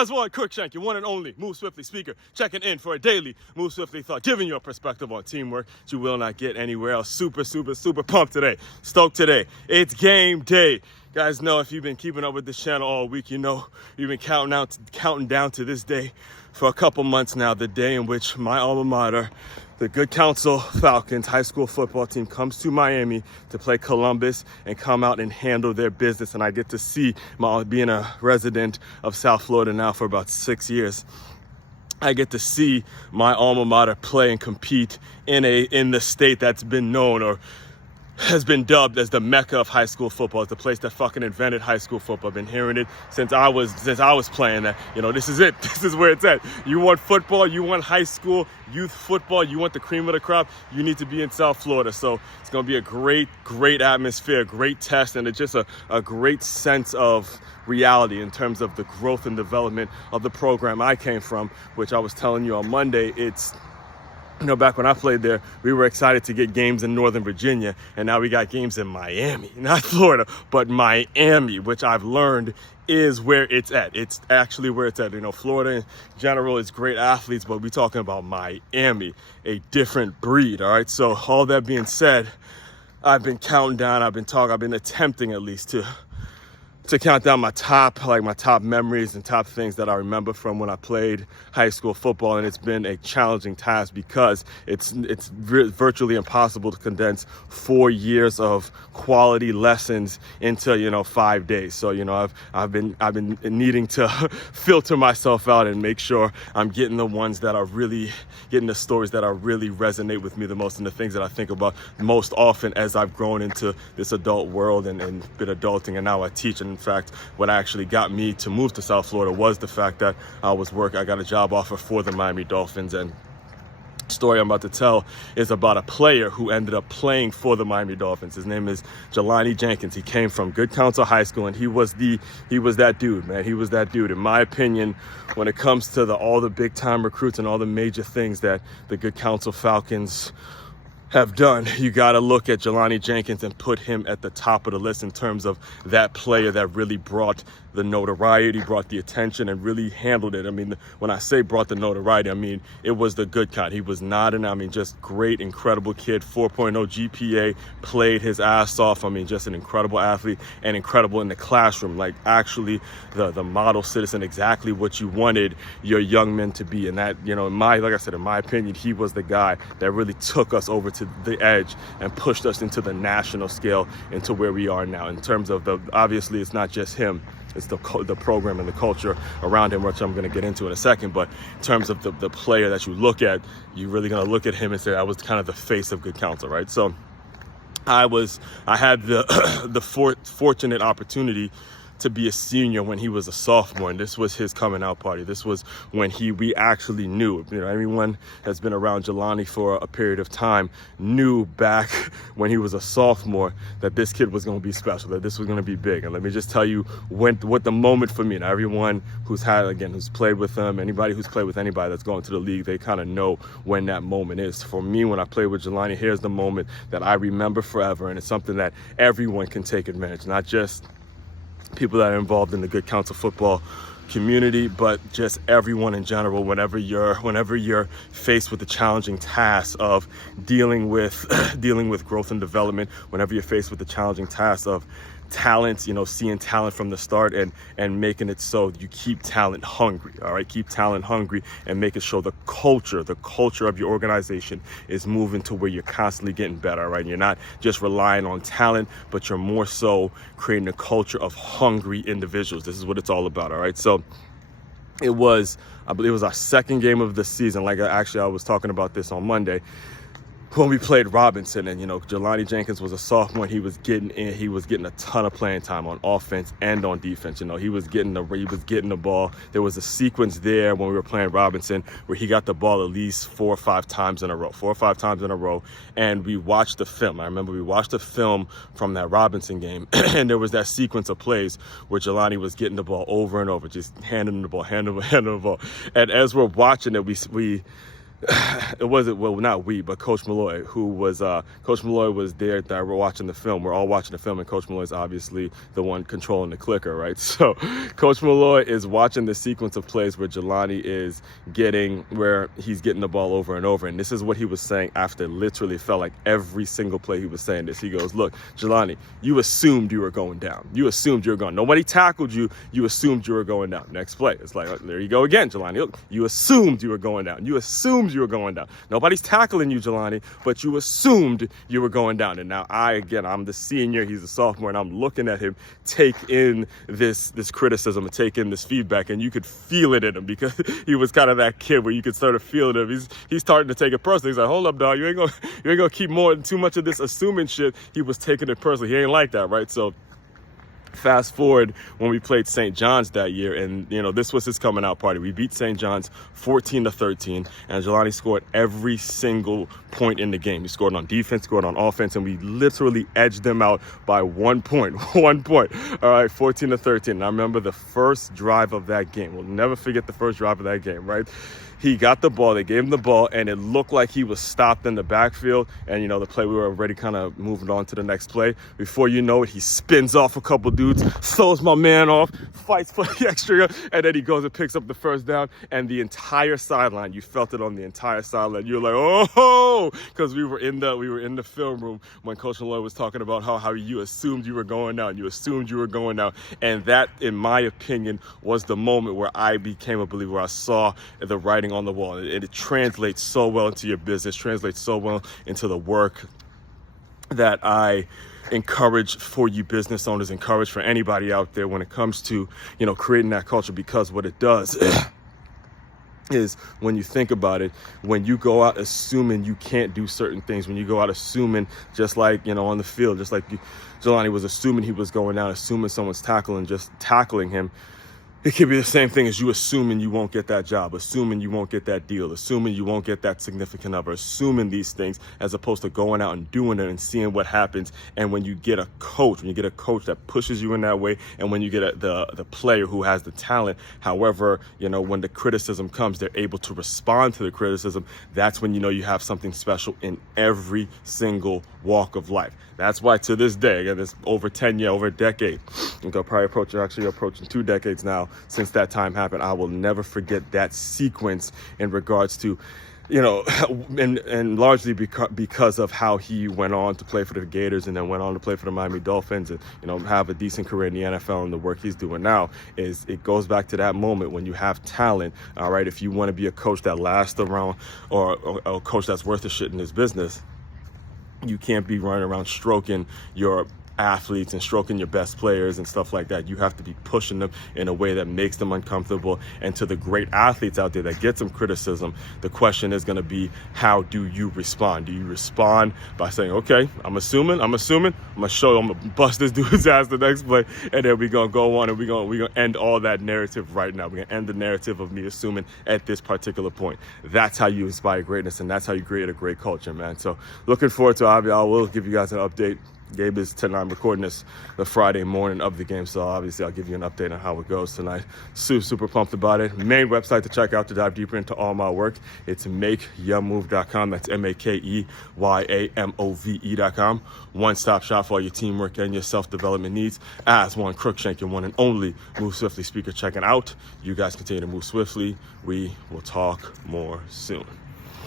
Aswand, Cruickshank, your one and only Move Swiftly speaker, checking in for a daily Move Swiftly thought, giving you a perspective on teamwork that you will not get anywhere else. Super pumped today. Stoked today. It's game day. Guys know if you've been keeping up with this channel all week, you know we've been counting down to this day for a couple months now, the day in which my alma mater, the 𝐷𝐿 Falcons high school football team, comes to Miami to play Columbus and come out and handle their business. And I get to see, being a resident of South Florida now for about 6 years, I get to see my alma mater play and compete in the state that's been known or has been dubbed as the Mecca of high school football. It's the place that fucking invented high school football. I've been hearing it since I was playing that. You know, this is it. This is where it's at. You want football, you want high school, youth football, you want the cream of the crop, you need to be in South Florida. So it's going to be a great atmosphere, great test, and it's just a great sense of reality in terms of the growth and development of the program I came from, which I was telling you on Monday. It's, you know, back when I played there, we were excited to get games in Northern Virginia, and now we got games in Miami, not Florida, but Miami, which I've learned is where it's at. It's actually where it's at. You know, Florida in general is great athletes, but we're talking about Miami, a different breed, all right? So all that being said, I've been counting down, I've been attempting at least to count down my top memories and top things that I remember from when I played high school football. And it's been a challenging task because it's virtually impossible to condense 4 years of quality lessons into 5 days. So I've been needing to filter myself out and make sure I'm getting the ones that are really getting the stories that are really resonate with me the most, and the things that I think about most often as I've grown into this adult world and been adulting, and now I teach. And in fact, what actually got me to move to South Florida was the fact that I got a job offer for the Miami Dolphins. And the story I'm about to tell is about a player who ended up playing for the Miami Dolphins. His name is Jelani Jenkins. He came from 𝐷𝐿 High School, and he was that dude, man. He was that dude. In my opinion, when it comes to all the big time recruits and all the major things that the 𝐷𝐿 Falcons have done, you got to look at Jelani Jenkins and put him at the top of the list in terms of that player that really brought the notoriety, brought the attention, and really handled it. I mean, when I say brought the notoriety, I mean, it was the good kind. He was not just great, incredible kid, 4.0 GPA, played his ass off. I mean, just an incredible athlete and incredible in the classroom, like actually the model citizen, exactly what you wanted your young men to be. And that, like I said, in my opinion, he was the guy that really took us over to the edge and pushed us into the national scale, into where we are now. In terms of obviously it's not just him, it's the program and the culture around him, which I'm going to get into in a second. But in terms of the player that you look at, you're really going to look at him and say, I was kind of the face of 𝐷𝐿, right? So I had the fortunate opportunity to be a senior when he was a sophomore, and this was his coming out party. This was when we actually knew. Everyone has been around Jelani for a period of time, knew back when he was a sophomore that this kid was going to be special, that this was going to be big. And let me just tell you what the moment for me. Now, everyone who's played with him, anybody who's played with anybody that's going to the league, they kind of know when that moment is. For me, when I played with Jelani, here's the moment that I remember forever, and it's something that everyone can take advantage, not just people that are involved in the 𝐷𝐿 football community, but just everyone in general. Whenever you're faced with the challenging task of dealing with growth and development, whenever you're faced with the challenging task of talent, seeing talent from the start and making it so you keep talent hungry, all right? Keep talent hungry and making sure the culture of your organization is moving to where you're constantly getting better, right? And you're not just relying on talent, but you're more so creating a culture of hungry individuals. This is what it's all about, all right? So I believe it was our second game of the season. I was talking about this on Monday, when we played Robinson, and Jelani Jenkins was a sophomore, and he was getting a ton of playing time on offense and on defense. He was getting the ball. There was a sequence there when we were playing Robinson where he got the ball at least 4 or 5 times in a row. And we watched the film. I remember we watched the film from that Robinson game, and there was that sequence of plays where Jelani was getting the ball over and over, just handing the ball. And as we're watching it, it wasn't, well, not we, but Coach Malloy, who was, Coach Malloy was there that we're watching the film. We're all watching the film, and Coach Malloy is obviously the one controlling the clicker, right? So Coach Malloy is watching the sequence of plays where Jelani is where he's getting the ball over and over. And this is what he was saying after literally felt like every single play he was saying this. He goes, look, Jelani, you assumed you were going down. You assumed you were going. Nobody tackled you. You assumed you were going down. Next play. It's like, there you go again, Jelani. Look, you assumed you were going down. You assumed you were going down. Nobody's tackling you, Jelani, but you assumed you were going down. And now I'm the senior, he's the sophomore, and I'm looking at him take in this criticism and take in this feedback, and you could feel it in him because he was kind of that kid where you could start to feel it. He's starting to take it personally. He's like, hold up, dog, you ain't gonna keep too much of this assuming shit. He was taking it personally. He ain't like that, right? So fast forward when we played St. John's that year, and this was his coming out party. We beat St. John's 14-13, and Jelani scored every single point in the game. He scored on defense, scored on offense, and we literally edged them out by 1 point. 1 point. All right, 14-13. And I remember the first drive of that game. We'll never forget the first drive of that game, right? He got the ball, they gave him the ball, and it looked like he was stopped in the backfield. And, the play, we were already kind of moving on to the next play. Before you know it, he spins off a couple dudes, throws my man off, fights for the extra, and then he goes and picks up the first down. And the entire sideline, you felt it on the entire sideline. You were like, oh, because we were in the film room when Coach Malloy was talking about how you assumed you were going down. You assumed you were going down. And that, in my opinion, was the moment where I became a believer, where I saw the writing on the wall. It translates so well into your business, translates so well into the work that I encourage for you business owners, encourage for anybody out there when it comes to, creating that culture. Because what it does is, when you think about it, when you go out assuming you can't do certain things, when you go out assuming, just like, on the field, just like Jelani was assuming he was going down, assuming someone's tackling him, it could be the same thing as you assuming you won't get that job, assuming you won't get that deal, assuming you won't get that significant other, assuming these things, as opposed to going out and doing it and seeing what happens. And when you get a coach, that pushes you in that way, and when you get the player who has the talent, however, when the criticism comes, they're able to respond to the criticism, that's when you have something special in every single walk of life. That's why to this day, again, it's over 10 years, over a decade, probably approaching 2 decades now since that time happened. I will never forget that sequence in regards to, and largely because of how he went on to play for the Gators and then went on to play for the Miami Dolphins and, have a decent career in the NFL, and the work he's doing now it goes back to that moment when you have talent. All right, if you want to be a coach that lasts around, or a coach that's worth a shit in this business, you can't be running around stroking your athletes and stroking your best players and stuff like that. You have to be pushing them in a way that makes them uncomfortable. And to the great athletes out there that get some criticism, the question is going to be, how do you respond? Do you respond by saying, okay, I'm going to bust this dude's ass the next play, and then we're going to go on and we're going to end all that narrative right now. We're going to end the narrative of me assuming at this particular point. That's how you inspire greatness, and that's how you create a great culture, man. So looking forward to it. I will give you guys an update. Gabe is tonight. I'm recording this the Friday morning of the game, so obviously I'll give you an update on how it goes tonight. Super pumped about it. Main website to check out to dive deeper into all my work, it's makeyourmove.com. That's makeyourmove.com. One-stop shop for all your teamwork and your self-development needs. Aswand, Cruickshank, your one and only Move Swiftly speaker checking out. You guys continue to move swiftly. We will talk more soon.